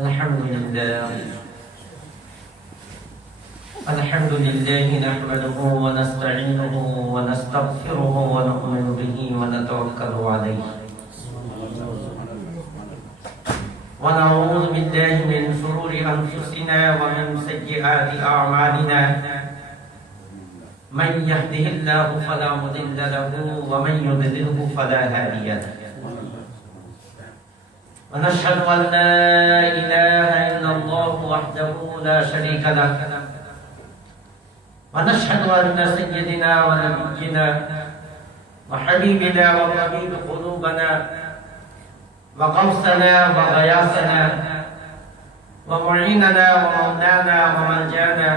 الحمد لله نحمده ونستعينه ونستغفره ونؤمن به ونتوكل عليه ونعوذ بالله من شرور أنفسنا ومن سيئات أعمالنا من يهده الله فلا مضل له ومن يضلله فلا هادي له ونشهد أن لا إله إلا الله وحده لا شريك له ونشهد أن سيدنا ونبينا وحبيبنا وطبيب قلوبنا وقوسنا وغياثنا ومعيننا ومولانا وملجانا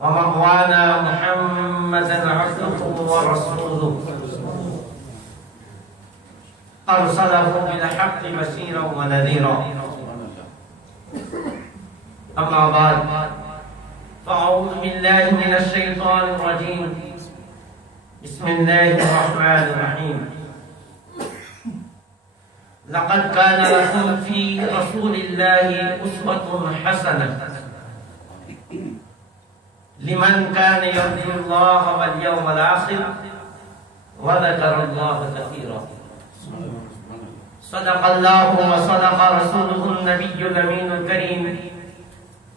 ومغوانا محمدا عبده ورسوله أرسله بالحق بشيرا ونذيرا أما بعد فأعوذ بالله من الشيطان الرجيم بسم الله الرحمن الرحيم لقد كان لكم في رسول الله أسوة حسنة لمن كان يرجو الله واليوم الآخر وذكر الله كثيرا صدق الله وصدق رسوله النبي الأمين الكريم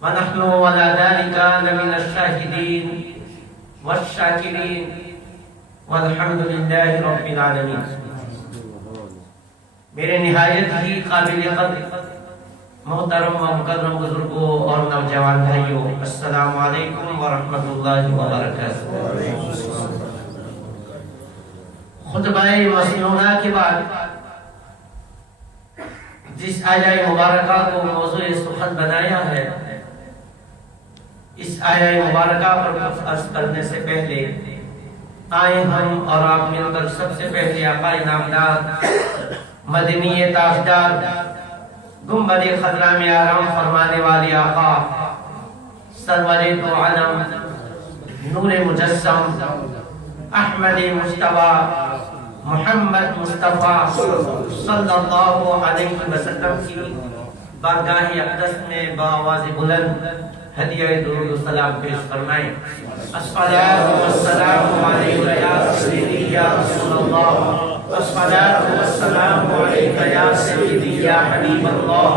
ونحن ولا ذلك لمن الشاهدين والشاكرين والحمد لله رب العالمين. میرے نہایت ہی قابل قدر محترم و مکرم بزرگوں اور نوجوان بھائیوں، السلام علیکم ورحمۃ اللہ وبرکاتہ. خطبہ مسنونہ کے بعد جس آیہ مبارکہ کو موضوع سخن بنایا ہے، اس آیہ مبارکہ پر کچھ عرض کرنے سے پہلے آئیں ہم اور آپ مل کر سب سے پہلے آقا نامدار مدنی تاجدار گنبد خضرا میں آرام فرمانے والے آقا سرور دو عالم نور مجسم احمد مصطفیٰ محمد مصطفیٰ صلی اللہ علیہ وسلم کی بارگاہ اقدس میں بآواز بلند ہدیہ درود و سلام پیش فرمائیں. الصلاۃ والسلام علیک یا سیدی یا رسول اللہ، الصلاۃ والسلام علیک یا سیدی یا حبیب اللہ،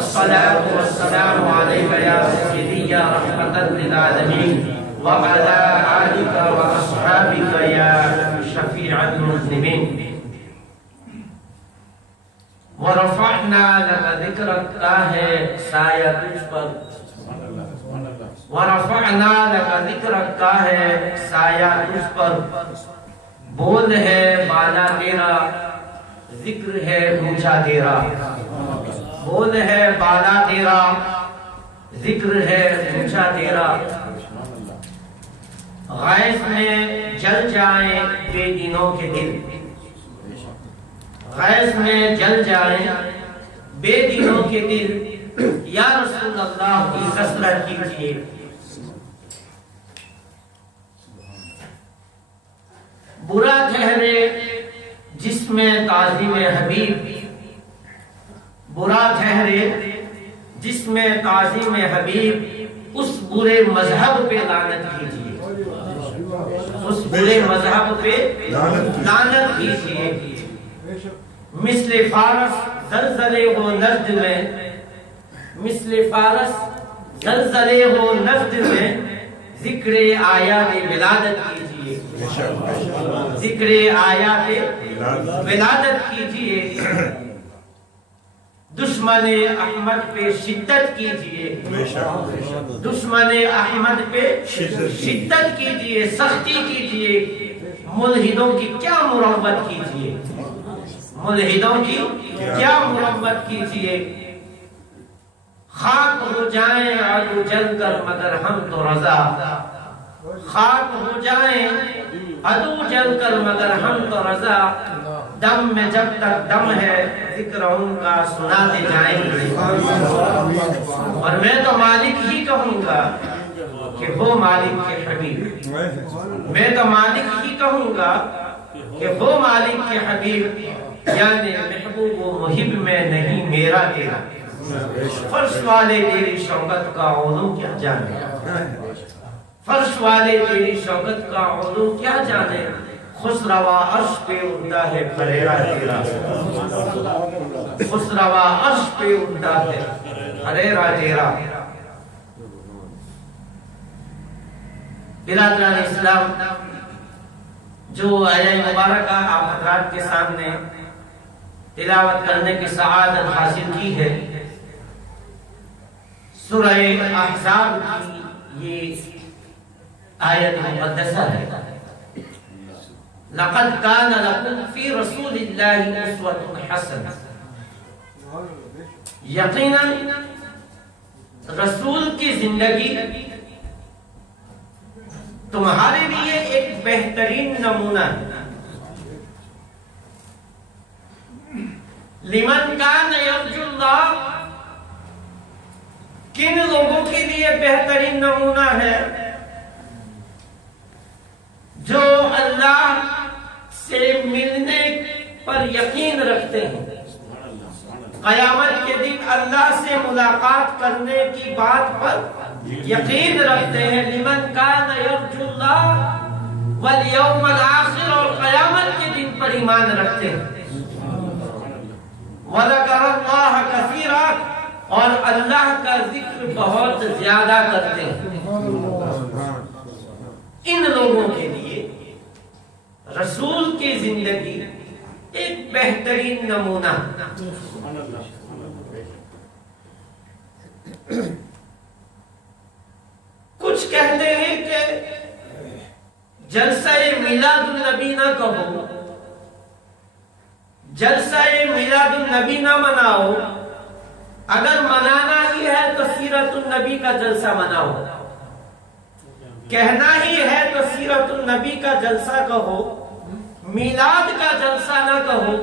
الصلاۃ والسلام علیک یا سیدی یا رحمۃ للعالمین وعلی آلک واصحابک یا شفیع المذنبین. ورفعنا لك ذکرک کا ہے سایہ تجھ پر، ورفعنا لك ذکرک کا ہے سایہ تجھ پر، بول ہے بالا تیرا ذکر ہے اونچا تیرا، بول ہے بالا تیرا ذکر ہے اونچا تیرا. غیظ میں جل جائیں بے دینوں کے دل، غیظ میں جل جائیں بے دینوں کے دل، یا رسول اللہ کی کثرت کیجیے. برا ٹھہرے جس میں تعظیم حبیب، برا ٹھہرے جس میں تعظیم حبیب، اس برے مذہب پہ لعنت کیجیے، اس برے مذہب پہ لعنت کیجیے. مثل فارس زلزلے ہو نجد میں، مثل فارس زلزلے ہو نجد میں، ذکر آیات ولادت کیجیے، ذکر آیات ولادت کیجیے. دشمن احمد پہ شدت کیجیے، دشمن احمد پہ شدت کیجیے، سختی کیجیے. ملحدوں کی کیا مرمت کیجیے، ملحدوں کی کیا مرمت کیجیے. خاک ہو جائیں عدو جل کر مگر ہم تو رضا، خاک ہو جائیں عدو جل کر مگر ہم تو رضا. دم میں جب تک دم ہے ذکر ان کا سناتے جائیں گے، اور میں تو مالک ہی کہوں گا کہ ہو مالک کے حبیب، میں تو مالک ہی کہوں گا کہ ہو مالک کے حبیب. یعنی محبوب و محب میں نہیں میرا تیرا، فرش والے تیری شوکت کا علو کیا جانے، فرش والے تیری شوکت کا علو کیا جانے، خسروا عرش پہ اڑتا ہے پھریرا تیرا، خسروا عرش پہ اڑتا ہے پھریرا تیرا۔ برادران اسلام، جو آیہ مبارکہ آپ حضرات کے سامنے تلاوت کرنے کی سعادت حاصل کی ہے، سورہ احزاب کی یہ آیت مقدسہ ہے۔ لَقَدْ كَانَ لَكُمْ فِي رَسُولِ اللَّهِ أُسْوَةٌ حَسَنَةٌ، یقیناً رسول کی زندگی تمہارے لیے ایک بہترین نمونہ ہے۔ لمن کان یرجو اللہ، کن لوگوں کے لیے بہترین نمونہ ہے؟ جو اللہ سے ملنے پر یقین رکھتے ہیں، قیامت کے دن اللہ سے ملاقات کرنے کی بات پر یقین رکھتے ہیں۔ لمن کان یرجو اللہ والیوم الآخر، اور قیامت کے دن پر ایمان رکھتے ہیں۔ وَذَكَرَ اللَّهَ كَثِيرًا، اور اللہ کا ذکر بہت زیادہ کرتے ہیں۔ ان لوگوں کے لیے رسول کی زندگی ایک بہترین نمونہ۔ کچھ کہتے ہیں کہ جلسہ میلاد النبی نہ کہو، جلسہ میلاد النبی نہ مناؤ، اگر منانا ہی ہے تو سیرت النبی کا جلسہ مناؤ، کہنا ہی ہے تو سیرت النبی کا جلسہ کہو، میلاد کا جلسہ نہ کہو،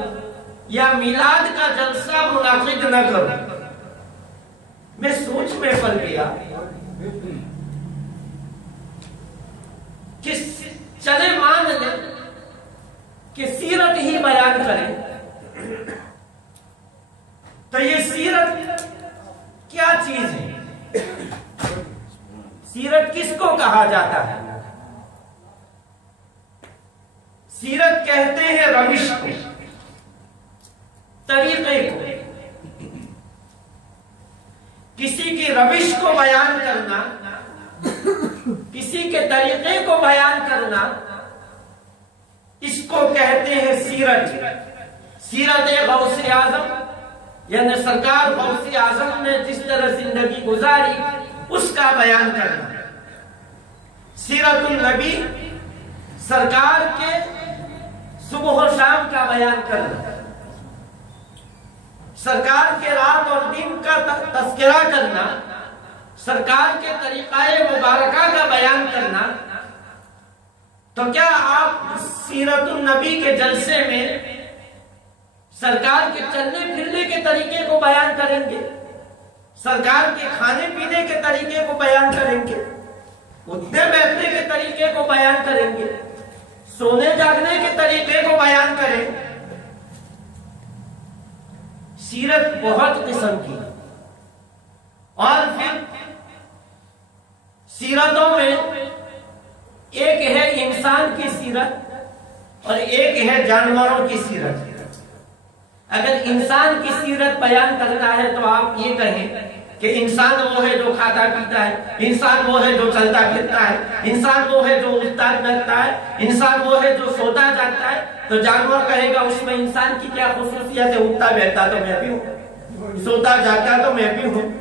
یا میلاد کا جلسہ منعقد نہ کرو۔ میں سوچ میں پڑ گیا کہ چلے مان لیں کہ سیرت ہی بیان کریں، تو یہ سیرت کیا چیز ہے؟ سیرت کس کو کہا جاتا ہے؟ سیرت کہتے ہیں روش کو، طریقے کو، کسی کی روش کو بیان کرنا، کسی کے طریقے کو بیان کرنا، اس کو کہتے ہیں سیرت۔ سیرت غوث اعظم، یعنی سرکار غوث اعظم نے جس طرح زندگی گزاری اس کا بیان کرنا۔ سیرت النبی، سرکار کے صبح و شام کا بیان کرنا، سرکار کے رات اور دن کا تذکرہ کرنا، سرکار کے طریقہ مبارکہ کا بیان کرنا۔ تو کیا آپ سیرت النبی کے جلسے میں سرکار کے چلنے پھرنے کے طریقے کو بیان کریں گے، سرکار کے کھانے پینے کے طریقے کو بیان کریں گے، اٹھنے بیٹھنے کے طریقے کو بیان کریں گے، سونے جاگنے کے طریقے کو بیان کریں؟ سیرت بہت قسم کی، اور پھر سیرتوں میں ایک ہے انسان کی سیرت اور ایک ہے جانوروں کی سیرت۔ اگر انسان کی سیرت بیان کرنا ہے تو آپ یہ کہیں کہ انسان وہ ہے جو کھاتا پیتا ہے، انسان وہ ہے جو چلتا پھرتا ہے، انسان وہ ہے جو اٹھتا بیٹھتا ہے، انسان وہ ہے جو سوتا جاگتا ہے۔ تو جانور کہے گا اس میں انسان کی کیا خصوصیت ہے؟ اٹھتا بیٹھتا تو میں بھی ہوں، سوتا جاگتا تو میں بھی ہوں،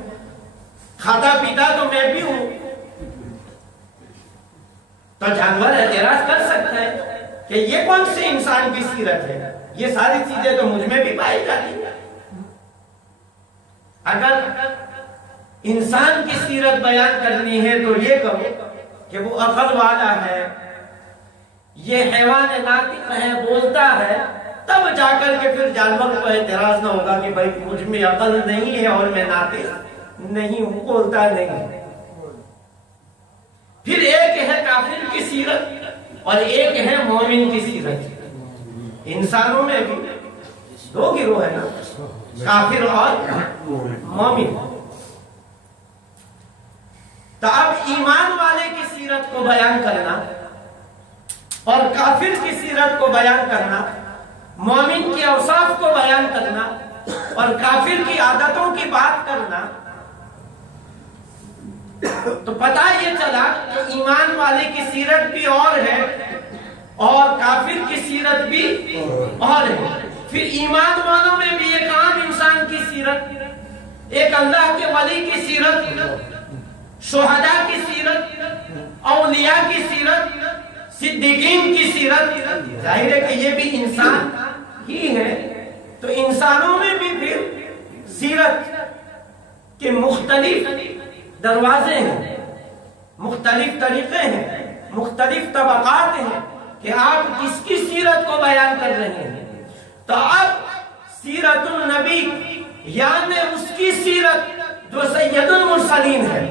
کھاتا پیتا تو میں بھی ہوں۔ تو جانور اعتراض کر سکتا ہے کہ یہ کون سی انسان کی سیرت ہے؟ یہ ساری چیزیں تو مجھ میں بھی پائی جاتی ہیں۔ اگر انسان کی سیرت بیان کرنی ہے تو یہ کہو کہ وہ عقل والا ہے، یہ حیوان ناطق ہے، بولتا ہے، تب جا کر کے پھر جانور کو اعتراض نہ ہوگا کہ بھائی مجھ میں عقل نہیں ہے اور میں ناطق نہیں ہوں، بولتا نہیں۔ پھر ایک ہے کافر کی سیرت اور ایک ہے مومن کی سیرت۔ انسانوں میں بھی دو گروہ ہے نا، کافر اور مومن. تو اب ایمان والے کی سیرت کو بیان کرنا اور کافر کی سیرت کو بیان کرنا، مومن کی اوصاف کو بیان کرنا اور کافر کی عادتوں کی بات کرنا، تو پتہ یہ چلا کہ ایمان والے کی سیرت بھی اور ہے اور کافر کی سیرت بھی اور ہے. پھر ایمان والوں میں بھی ایک عام انسان کی سیرت، ایک اللہ کے ولی کی سیرت، شہداء کی سیرت، اولیاء کی سیرت، صدیقین کی سیرت. ظاہر ہے کہ یہ بھی انسان ہی ہے. تو انسانوں میں بھی پھر سیرت کے مختلف دروازے ہیں، مختلف طریقے ہیں، مختلف طبقات ہیں کہ آپ کس کی سیرت کو بیان کر رہے ہیں. تو اب سیرت النبی یعنی اس کی سیرت جو سید المرسلین ہے،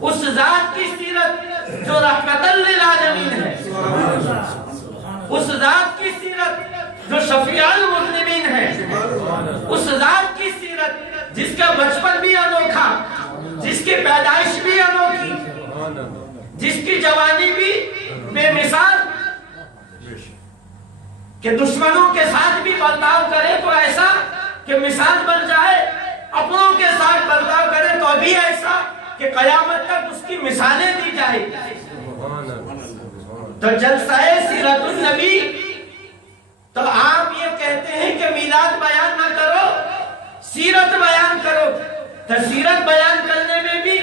اس ذات کی سیرت جو رحمت للعالمین ہے، اس ذات کی سیرت جو شفیع المذنبین ہے، اس ذات کی سیرت جس کا بچپن بھی انوکھا، جس کی پیدائش بھی انوکھی، جس کی جوانی بھی بے مثال، کہ دشمنوں کے ساتھ بھی برتاؤ کرے تو ایسا کہ مثال بن جائے، اپنوں کے ساتھ برتاؤ کرے تو ابھی ایسا کہ قیامت تک اس کی مثالیں دی جائے. تو جلسہ سیرت النبی، تو آپ یہ کہتے ہیں کہ میلاد بیان نہ کرو، سیرت بیان کرو. تو سیرت بیان کرنے میں بھی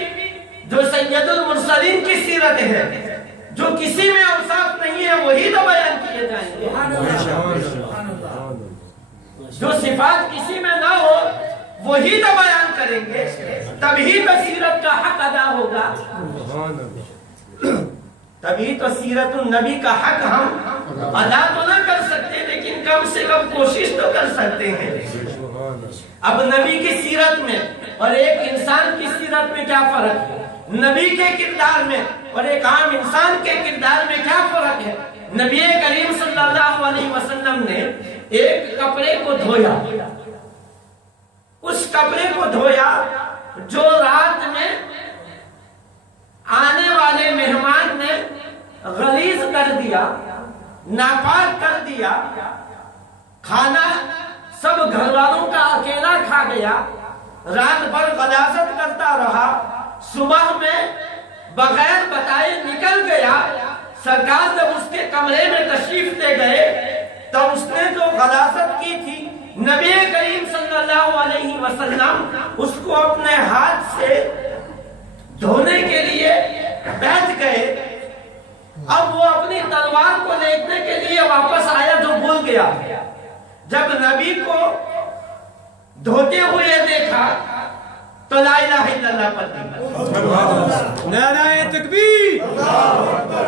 جو سید المرسلین کی سیرت ہے، جو کسی میں اوصاف نہیں ہے وہی تو بیان کیے جائیں گے. جو صفات کسی میں نہ ہو وہی تو بیان کریں گے، تبھی تو سیرت کا حق ادا ہوگا. تبھی تو سیرت النبی کا حق ہم ادا تو نہ کر سکتے لیکن کم سے کم کوشش تو کر سکتے ہیں. اب نبی کی سیرت میں اور ایک انسان کی سیرت میں کیا فرق ہے؟ نبی کے کردار میں اور ایک عام انسان کے کردار میں کیا فرق ہے؟ نبی کریم صلی اللہ علیہ وسلم نے ایک کپڑے کو دھویا، اس کپڑے کو دھویا جو رات میں آنے والے مہمان نے غلیظ کر دیا، ناپاک کر دیا، کھانا سب گھر والوں کا اکیلا کھا گیا، رات بھر غلاظت کرتا رہا، صبح میں بغیر بتائے نکل گیا. سرکار جب اس کے کمرے میں تشریف لے گئے تب اس نے جو غلاظت کی تھی نبی کریم صلی اللہ علیہ وسلم اس کو اپنے ہاتھ سے دھونے کے لیے بیٹھ گئے. اب وہ اپنی تلوار کو لینے کے لیے واپس آیا جو بھول گیا. جب نبی کو دھوتے ہوئے دیکھا تو لا الہ الا اللہ پڑھی. نعرہ تکبیر،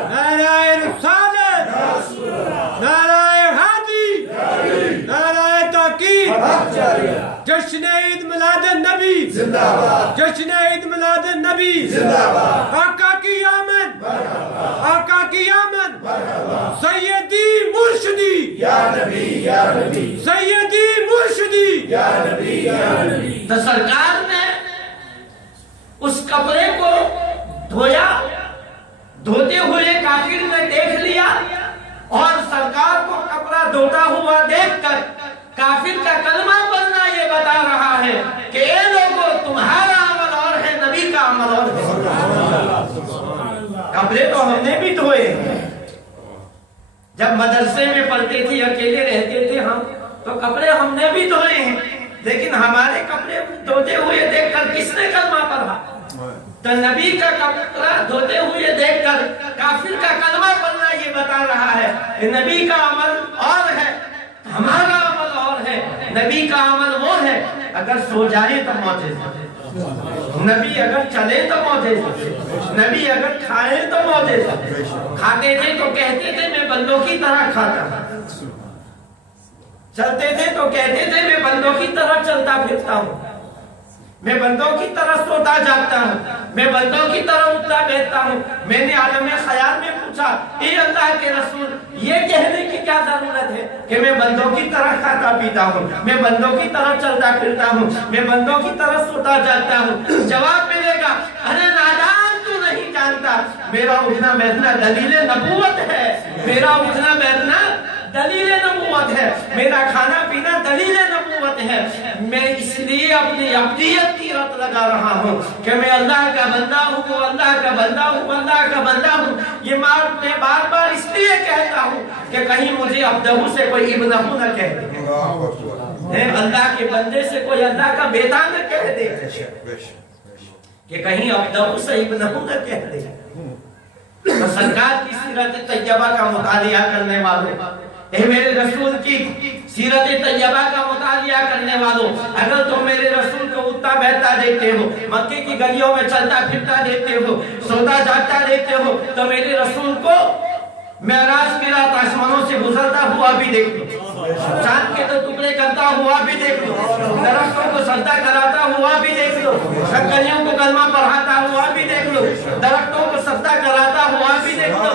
نعرہ رسالت، نعرہ حاضی، نعرہ تحقیق. جشن عید میلاد النبی، جشن عید میلاد النبی. آقا کی آمد، آقا کی آمد. سیدی مرشدی یا نبی یا نبی، سیدی مرشدی یا نبی یا نبی. تو سرکار نے اس کپڑے کو دھویا، دھوتے ہوئے کافر نے دیکھ لیا اور سرکار کو کپڑا دھوتا ہوا دیکھ کر کافر کا کلمہ پڑھنا یہ بتا رہا ہے کہ اے لوگوں تمہارا عمل اور ہے، نبی کا عمل اور ہے. کپڑے تو ہم نے بھی دھوئے ہیں. جب مدرسے میں پڑھتے تھے، اکیلے رہتے تھے ہم، تو کپڑے ہم نے بھی دھوئے ہیں، لیکن ہمارے کپڑے دھوتے ہوئے دیکھ کر کس نے کلمہ پڑھا؟ تو نبی کا کپڑا دھوتے ہوئے دیکھ کر کافر کا کلمہ پڑھنا یہ بتا رہا ہے کہ نبی کا عمل اور ہے، ہمارا عمل اور ہے. نبی کا عمل وہ ہے اگر سو جائے تو معجزہ، نبی اگر چلے تو معجزہ، نبی اگر کھائے تو معجزہ. کھاتے تھے تو کہتے تھے میں بندوں کی طرح کھاتا ہوں، چلتے تھے تو کہتے تھے میں بندوں کی طرح چلتا پھرتا ہوں. میں بندوں کی طرح سوتا جاگتا ہوں، میں بندوں کی طرح اٹھتا بیٹھتا ہوں۔ میں نے عالم خیال میں پوچھا، اے اللہ کے رسول، یہ کہنے کی کیا ضرورت ہے کہ میں بندوں کی طرح کھاتا پیتا ہوں، میں بندوں کی طرح چلتا پھرتا ہوں، میں بندوں کی طرح سوتا جاگتا ہوں؟ جواب ملے گا، ارے نادان تو نہیں جانتا، میرا اٹھنا بیٹھنا دلیل نبوت ہے، میرا اٹھنا بیٹھنا دلیل نبوت ہے، میرا کھانا پینا دلیل نبوت ہے۔ میں اس لیے اپنی ابدیت کی رت لگا رہا ہوں کہ میں اللہ کا بندہ ہوں، اللہ کا بندہ ہوں، اللہ کا بندہ ہوں۔ یہ میں بار بار اس لیے کہتا ہوں کہ کہیں مجھے عبدہ سے کوئی ابنہ نہ کہہ دے، اللہ کے بندے سے کوئی اللہ کا بیٹا نہ کہہ دے، کہ کہیں عبدہ سے ابنہ نہ کہہ دے۔ تو سرکار کی سیرت طیبہ کا مطالعہ کرنے والوں، اے میرے رسول کی سیرت طیبہ کا مطالعہ کرنے والوں، اگر تم میرے رسول کو اٹھتا بیٹھتا دیکھتے ہو، مکے کی گلیوں میں چلتا پھرتا دیکھتے ہو، سوتا جاگتا دیکھتے ہو، تو میرے رسول کو معراج کی رات آسمانوں سے گزرتا ہوا بھی دیکھ لو، چاند کے تو ٹکڑے کرتا ہوا بھی دیکھ لو، درختوں کو سجدہ کراتا ہوا بھی دیکھ لو، شکریوں کو کلمہ پڑھاتا ہوا بھی دیکھ لو، درختوں کو سجدہ کراتا ہوا بھی دیکھ لو،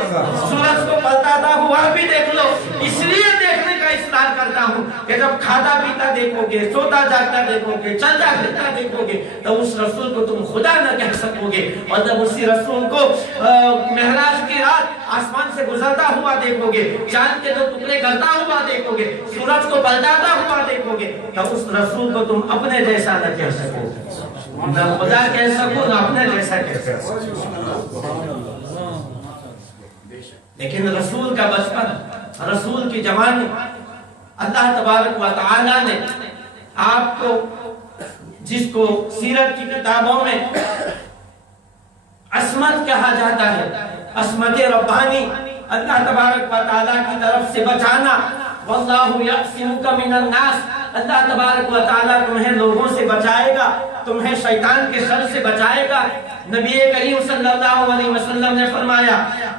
سورج کو پلٹاتا ہوا بھی دیکھ لو۔ اس لیے دیکھنے کا اصرار کرتا ہوں کہ جب کھاتا پیتا دیکھو گے، سوتا جاگتا دیکھو گے، چلتا پھرتا دیکھو گے، تو اس رسول کو تم خدا نہ کہہ سکو گے، اور جب اسی رسول کو معراج کی رات آسمان سے گزرتا ہوا دیکھو گے، چاند کے دو ٹکڑے کرتا ہوا دیکھو گے، سورج کو پلٹاتا ہوا دیکھو گے، تو اس رسول کو تم اپنے جیسا نہ کہہ سکو، نہ خدا کہہ سکو، نہ اپنے جیسا کہہ سکو۔ لیکن رسول کا بچپن، رسول کی جوانی، اللہ تبارک و تعالی نے آپ کو، جس کو سیرت کی کتابوں میں عصمت کہا جاتا ہے، عصمت ربانی، اللہ تبارک و تعالی کی طرف سے بچانا، واللہ یعصمک من الناس، اللہ تبارک و تعالی تمہیں لوگوں سے بچائے گا، تمہیں شیطان کے شر سے بچائے گا۔ نبی کریم صلی اللہ علیہ وسلم نے فرمایا،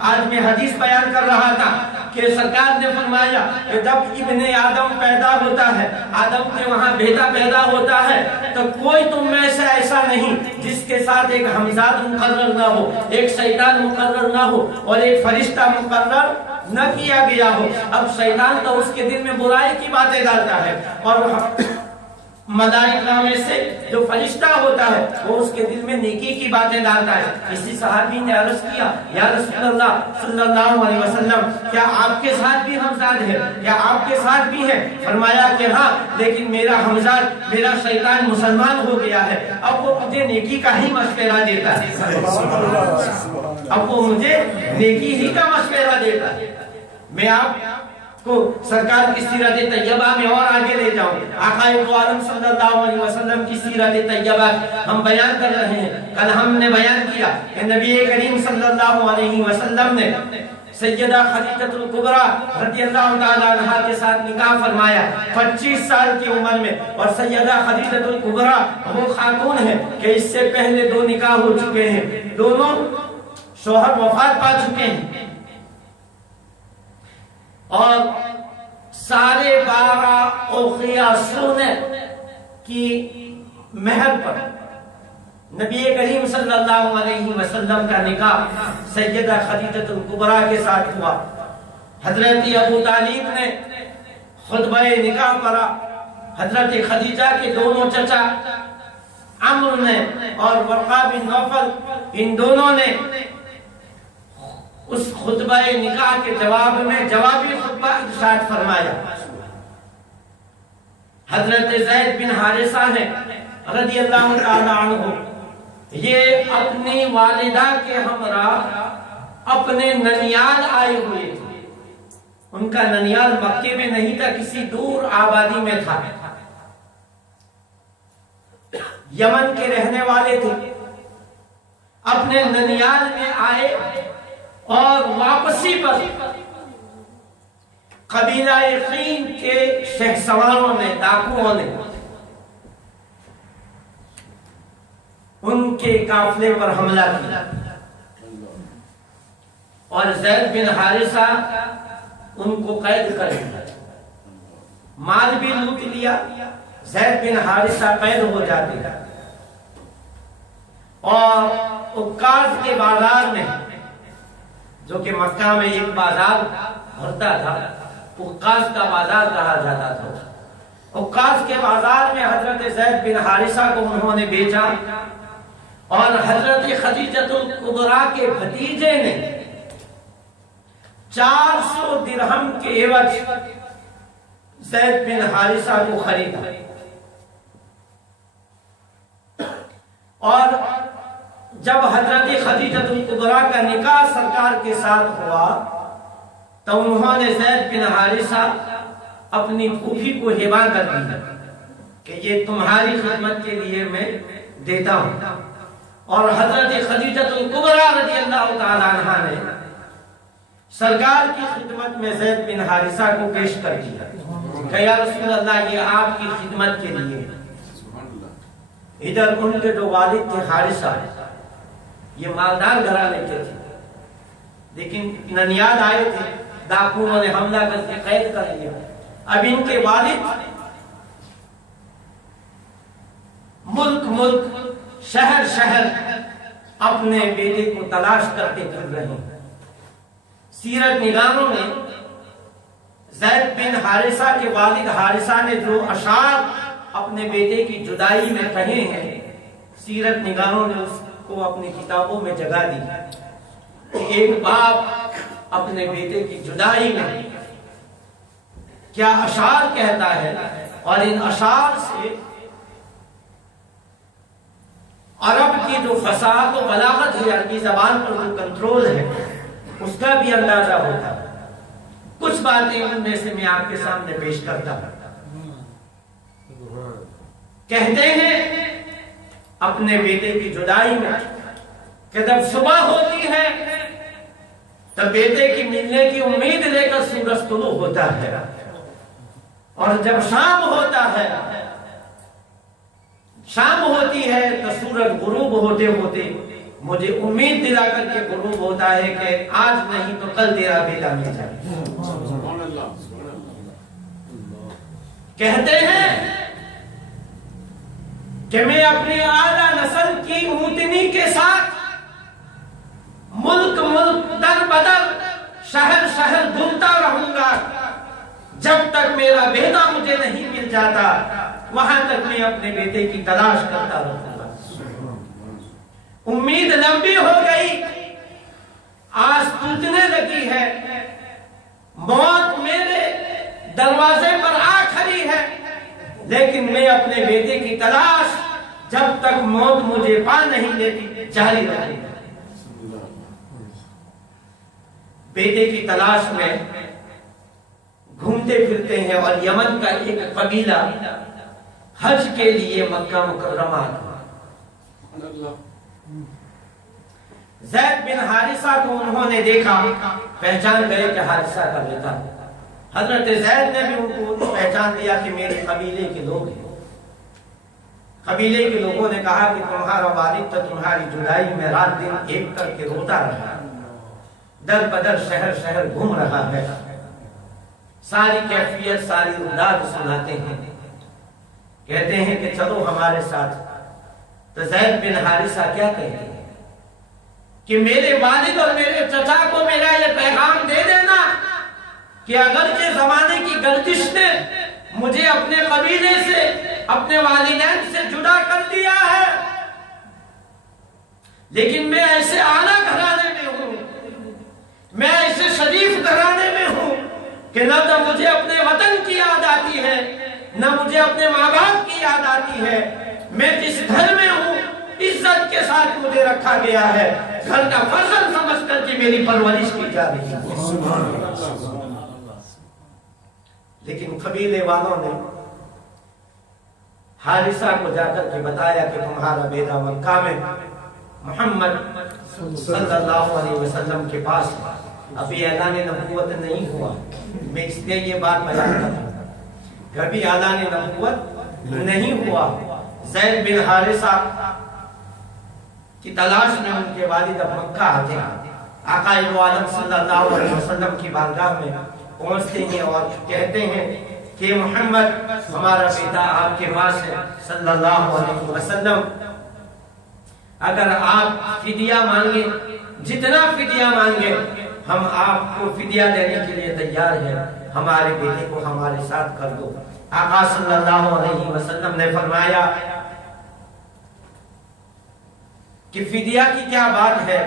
آج میں حدیث بیان کر رہا تھا کہ سرکار نے فرمایا کہ جب ابن آدم پیدا ہوتا ہے، آدم کے وہاں بیٹا پیدا ہوتا ہے، تو کوئی تم میں سے ایسا نہیں جس کے ساتھ ایک ہمزاد مقرر نہ ہو، ایک شیطان مقرر نہ ہو، اور ایک فرشتہ مقرر نہ کیا گیا ہو۔ اب شیطان تو اس کے دل میں برائی کی باتیں ڈالتا ہے، اور ملائکہ میں سے جو فرشتہ ہوتا ہے وہ اس کے دل میں نیکی کی باتیں ڈالتا ہے۔ اسی صحابی نے عرض کیا، یا رسول اللہ صلی اللہ علیہ وسلم، کیا آپ کے ساتھ بھی ہمزاد ہے؟ کیا آپ کے ساتھ بھی ہے؟ فرمایا کہ ہاں، لیکن میرا ہمزاد، میرا شیطان مسلمان ہو گیا ہے، اب وہ مجھے نیکی کا ہی مشورہ دیتا ہے، اب وہ مجھے نیکی ہی کا مشورہ دیتا ہے۔ میں آپ کو سرکار کی سیرت طیبہ میں اور آگے لے جاؤں، آقا عالم صلی اللہ علیہ وسلم کی سیرت طیبہ ہم بیان کر رہے ہیں۔ کل ہم نے بیان کیا کہ نبی کریم صلی اللہ علیہ وسلم نے سیدہ خدیجہ الکبریٰ رضی اللہ تعالیٰ عنہا کے ساتھ نکاح فرمایا 25 سال کی عمر میں، اور سیدہ خدیجہ الکبریٰ وہ خاتون ہے کہ اس سے پہلے 2 نکاح ہو چکے ہیں، دونوں شوہر وفات پا چکے ہیں، اور سارے 12 اوقیہ سونے کی مہر پر نبی کریم صلی اللہ علیہ وسلم کا نکاح سیدہ خدیجہ الکبریٰ کے ساتھ ہوا۔ حضرت ابو طالب نے خطبہ نکاح پڑھا، حضرت خدیجہ کے دونوں چچا عمرو نے اور ورقہ بن نوفل، ان دونوں نے اس خطبہ نکاح کے جواب میں جوابی خطبہ ارشاد فرمایا۔ حضرت زید بن حارثہ نے رضی اللہ تعالی عنہ، یہ اپنی والدہ کے ہمراہ اپنے ننیال آئے ہوئے تھے، ان کا ننیال مکے میں نہیں تھا، کسی دور آبادی میں تھا، یمن کے رہنے والے تھے، اپنے ننیال میں آئے، اور واپسی پر قبیلہ یقین کے شہسواروں نے، ڈاکوؤں نے ان کے قافلے پر حملہ کیا، اور زید بن حارثہ ان کو قید کر لیا، مال بھی لوٹ لیا، زید بن حارثہ قید ہو جاتے ہیں۔ اور عکاظ کے بازار میں، جو کہ مکہ میں ایک بازار بھرتا تھا، عکاظ کا بازار کہا جاتا تھا، عکاظ کے بازار میں حضرت زید بن حارثہ کو انہوں نے بیچا اور حضرت خدیجۃ الکبریٰ کے بھتیجے نے 400 درہم کے عوض زید بن حارثہ کو خریدا، اور جب حضرت خدیجۃ الکبریٰ کا نکاح سرکار کے ساتھ ہوا تو انہوں نے زید بن حارثہ اپنی پھوپھی کو ہبہ کر دی کہ یہ تمہاری خدمت کے لیے میں دیتا ہوں، اور حضرت خدیجۃ الکبریٰ رضی اللہ تعالیٰ عنہا نے سرکار کی خدمت میں زید بن حارثہ کو پیش کر دیا کہ یا رسول اللہ یہ آپ کی خدمت کے لیے۔ ادھر ان کے جو والد تھے حارثہ، یہ مالدار گھرانے کے تھے، لیکن ننیاد آئے تھے، ڈاکوؤں نے حملہ کر کے قید کر لیا۔ اب ان کے والد ملک شہر شہر اپنے بیٹے کو تلاش کرتے پھر رہے ہیں۔ سیرت نگاروں نے زید بن حارثہ کے والد حارثہ نے جو اشعار اپنے بیٹے کی جدائی میں کہے ہیں، سیرت نگاروں نے اس کو اپنی کتابوں میں جگہ دی کہ ایک باپ اپنے بیٹے کی جدائی میں کیا اشعار کہتا ہے، اور ان اشعار سے عرب کی جو فصاحت و بلاغت ہے، عربی زبان پر جو کنٹرول ہے، اس کا بھی اندازہ ہوتا ہے۔ کچھ باتیں ان میں سے میں آپ کے سامنے پیش کرتا ہوں۔ کہتے ہیں اپنے بیٹے کی جدائی میں کہ جب صبح ہوتی ہے تب بیٹے کی ملنے کی امید لے کر سورج طلوع ہوتا ہے، اور جب شام ہوتی ہے تو سورج غروب ہوتے ہوتے مجھے امید دلا کر کے غروب ہوتا ہے کہ آج نہیں تو کل تیرا بیٹا مل جائے۔ کہتے ہیں کہ میں اپنی اعلیٰ نسل کی اونٹنی کے ساتھ ملک در بدر شہر شہر گھومتا رہوں گا جب تک میرا بیٹا مجھے نہیں مل جاتا، وہاں تک میں اپنے بیٹے کی تلاش کرتا رہوں گا۔ امید لمبی ہو گئی، آس ٹوٹنے لگی ہے، موت میرے دروازے پر آ کھڑی ہے، لیکن میں اپنے بیٹے کی تلاش جب تک موت مجھے پا نہیں لیتی جاری رہے گا۔ بیٹے کی تلاش میں گھومتے پھرتے ہیں، اور یمن کا ایک قبیلہ حج کے لیے مکہ مکرمہ آیا۔ زید بن حارثہ کو انہوں نے دیکھا، پہچان گئے کہ حارثہ کا بیٹا ہے۔ حضرت زید نے بھی ان کو پہچان دیا کہ میرے قبیلے کے لوگ ہیں۔ قبیلے کے لوگوں نے کہا کہ تمہارا والد تو تمہاری جدائی میں رات دن ایک کر کے روتا رہا، در بدر شہر شہر گھوم رہا ہے، ساری کیفیت ساری امداد سناتے ہیں، کہتے ہیں کہ چلو ہمارے ساتھ۔ تو زید بن حارثہ کیا کہتے ہیں کہ میرے والد اور میرے چچا کو میرا یہ پیغام دے دینا کہ اگرچہ زمانے کی گردش نے مجھے اپنے قبیلے سے، اپنے والدین سے جدا کر دیا ہے، لیکن میں ایسے اعلیٰ گھرانے میں ہوں، میں ایسے شریف گھرانے میں ہوں کہ نہ تو مجھے اپنے وطن کی یاد آتی ہے، نہ مجھے اپنے ماں باپ کی یاد آتی ہے۔ میں جس گھر میں ہوں عزت کے ساتھ مجھے رکھا گیا ہے، گھر کا فضل سمجھ کر کے میری پرورش کی جا رہی ہے۔ لیکن قبیلے والوں نے حارثہ کو جا کر کے بتایا کہ تمہارا بیٹا مکہ میں محمد صلی اللہ علیہ وسلم کے پاس ہے، ابھی اعلان نبوت نہیں ہوا۔ میں اس لیے یہ بات بیان کر رہا ہوں کہ ابھی اعلان نبوت نہیں ہوا۔ زید بن حارثہ کی تلاش میں ان کے والد اب مکہ آتے ہیں، آقا عالم صلی اللہ علیہ وسلم کی بارگاہ میں پہنچتے ہیں اور کہتے ہیں کہ محمد ہمارا بیٹا آپ کے پاس ہے صلی اللہ علیہ وسلم۔ اگر آپ فدیہ مانگے، جتنا فدیہ مانگے ہم آپ کو فدیہ دینے کے لیے تیار ہیں، ہمارے بیٹے کو ہمارے ساتھ کر دو۔ آقا صلی اللہ علیہ وسلم نے فرمایا کہ فدیہ کی کیا بات ہے،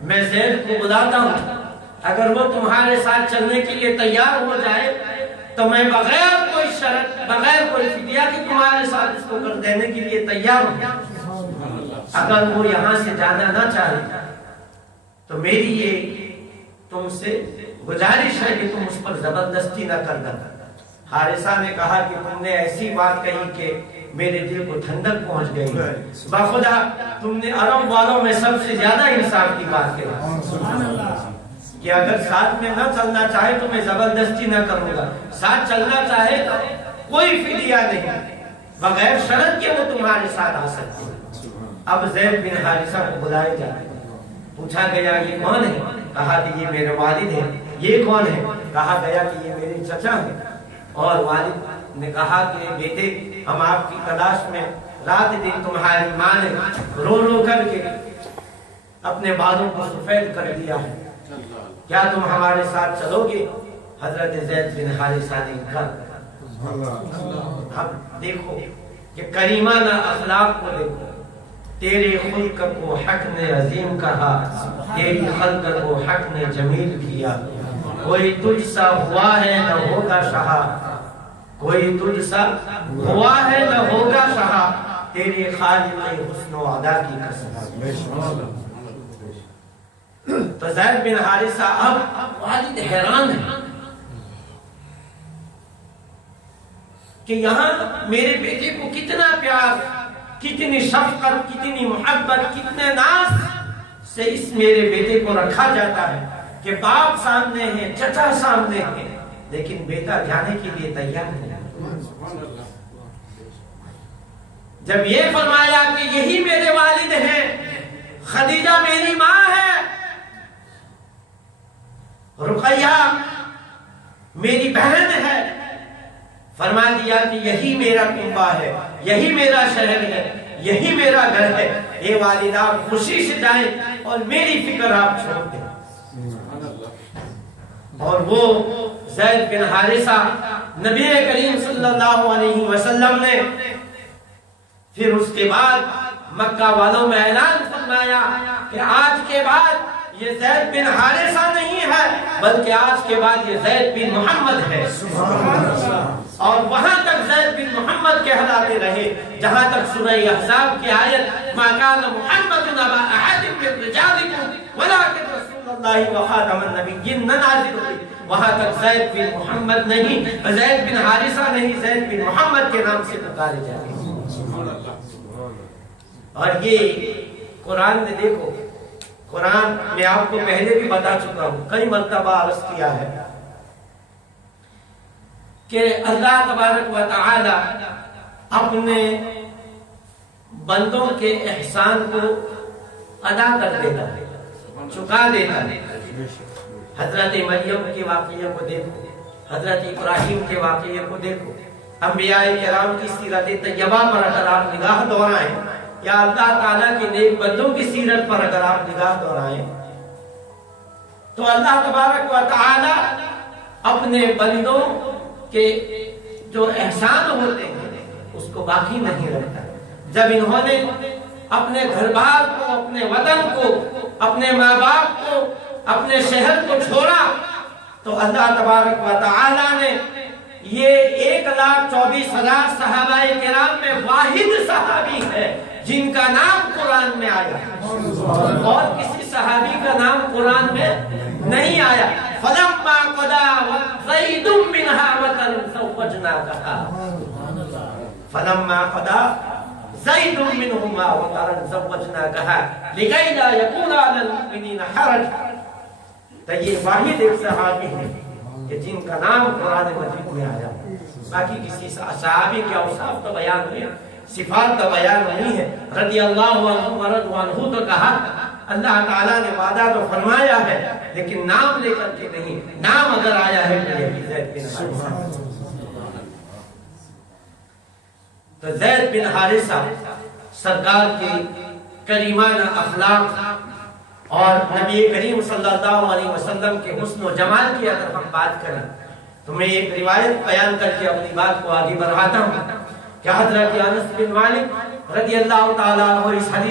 میں زید کو بلاتا ہوں، اگر وہ تمہارے ساتھ چلنے کے لیے تیار ہو جائے تو میں بغیر کوئی شرط، بغیر کوئی فدیہ کی تمہارے ساتھ اس کو کر دینے کے لیے تیار ہوں۔ اگر وہ یہاں سے جانا نہ چاہے تو میری یہ تم سے گزارش ہے کہ تم اس پر زبردستی نہ کرنا۔ حارثہ نے کہا کہ تم نے ایسی بات کہی کہ میرے دل کو ٹھنڈک پہنچ گئی، باخدا تم نے عرب والوں میں سب سے زیادہ انصاف کی بات کہی کہ اگر ساتھ میں نہ چلنا چاہے تو میں زبردستی نہ کروں گا، ساتھ چلنا چاہے تو کوئی فدیہ نہیں، بغیر شرط کے وہ تمہارے ساتھ آ سکتے ہیں۔ اب زید بن حارثہ کو بلائے جاتے، پوچھا گیا یہ کون ہے؟ کہا کہ یہ میرے والد ہیں۔ یہ کون ہے؟ کہا گیا کہ یہ میرے چچا ہیں۔ اور والد نے کہا کہ بیٹے ہم آپ کی تلاش میں رات دن تمہاری ماں نے رو رو کر کے اپنے بالوں کو سفید کر دیا ہے، کیا تم ہمارے ساتھ چلو گے؟ حضرت زید بن حارثہ نے انکار کر۔ اب دیکھو کہ کریمانہ اخلاق کو دیکھو، تیرے خلق کو حق نے عظیم کہا، تیری خلق کو حق نے جمیل کیا، کوئی تجھ سا ہوا ہے نہ ہوگا شہا، کوئی تجھ سا ہوا ہے نہ ہوگا شہا، تیرے خالق حسن و ادا کی قسم۔ تو زید بن حارثہ اب والد حیران ہے کہ یہاں میرے بیٹے کو کتنا پیار، کتنی شفقت، کتنی محبت، کتنے ناز سے اس میرے بیٹے کو رکھا جاتا ہے کہ باپ سامنے ہے، چچا سامنے ہے، لیکن بیٹا جانے کے لیے تیار نہیں۔ جب یہ فرمایا کہ یہی میرے والد ہیں، خدیجہ میری ماں ہے، رقیہ میری بہن ہے، فرما دیا کہ یہی میرا کنبہ ہے، یہی میرا شہر ہے، یہی میرا گھر ہے، اے والد آپ خوشی سے جائیں اور میری فکر آپ چھوڑ دیں۔ اور وہ زید بن حارثہ نبی کریم صلی اللہ علیہ وسلم نے پھر اس کے بعد مکہ والوں میں اعلان فرمایا کہ آج کے بعد یہ زید بن حارثہ نہیں ہے بلکہ آج کے بعد یہ زید بن محمد ہے، اور وہاں تک زید بن محمد کہلاتے رہے جہاں تک سورہ احزاب کی آیت ما کان محمد ابا احد من رجالکم ولکن رسول اللہ وخاتم النبیین نازل ہوئی، وہاں تک زید بن محمد نہیں، زید بن حارثہ نہیں، زید بن محمد کے نام سے پکارے جاتے ہیں۔ اور یہ قرآن نے دیکھو، قرآن میں آپ کو پہلے بھی بتا چکا ہوں، کئی مرتبہ عرض کیا ہے کہ اللہ تبارک و تعالی اپنے بندوں کے احسان کو ادا کر دیتا ہے، چکا دیتا ہے۔ حضرت مریم کے واقعے کو دیکھو، حضرت ابراہیم کے واقعے کو دیکھو، انبیاء کرام کی سیرت طیبہ پر اگر آپ نگاہ دوڑائیں یا اللہ تعالیٰ کے نیک بندوں کی سیرت پر اگر آپ نگاہ دوڑائیں تو اللہ تبارک و تعالی اپنے بندوں کے جو احسان ہوتے ہیں اس کو باقی نہیں رکھتا۔ جب انہوں نے اپنے گھر بار کو، اپنے وطن کو، اپنے ماں باپ کو، اپنے شہر کو چھوڑا تو اللہ تبارک و تعالی نے یہ 1,24,000 صحابہ کرام میں واحد صحابی ہے جن کا نام قرآن میں آیا، اور کسی صحابی کا نام قرآن میں نہیں آیا۔ فَلَمَّا قَضَى زَيْدٌ مِّنْهَا وَطَرًا زَوَّجْنَاكَهَا، فَلَمَّا قَضَى زَيْدٌ مِّنْهُمَا وَطَرًا زَوَّجْنَاكَهَا لِكَيْ لَا يَكُونَ عَلَى الْمُؤْمِنِينَ حَرَجٌ۔ تو یہ واحد ایک صحابی ہے کہ جن کا نام قرآن مجید میں آیا، باقی کسی صحابی کے اوصاف تو بیان ہوئے، صفات کا بیان نہیں ہے۔ رضی اللہ عنہ ورضوا عنہ تو کہا، اللہ تعالیٰ نے وعدہ تو فرمایا ہے لیکن نام لے کر کے نہیں، نام اگر آیا ہے تو یہ زید بن حارثہ۔ تو زید بن حارثہ سرکار کی کریمانہ اخلاق اور نبی کریم صلی اللہ علیہ وسلم کے حسن و جمال کی اگر ہم بات کریں تو میں ایک روایت بیان کر کے اپنی بات کو آگے بڑھاتا ہوں کہ حضرت انس بن مالک رضی اللہ تعالیٰ عنہ اس حدیث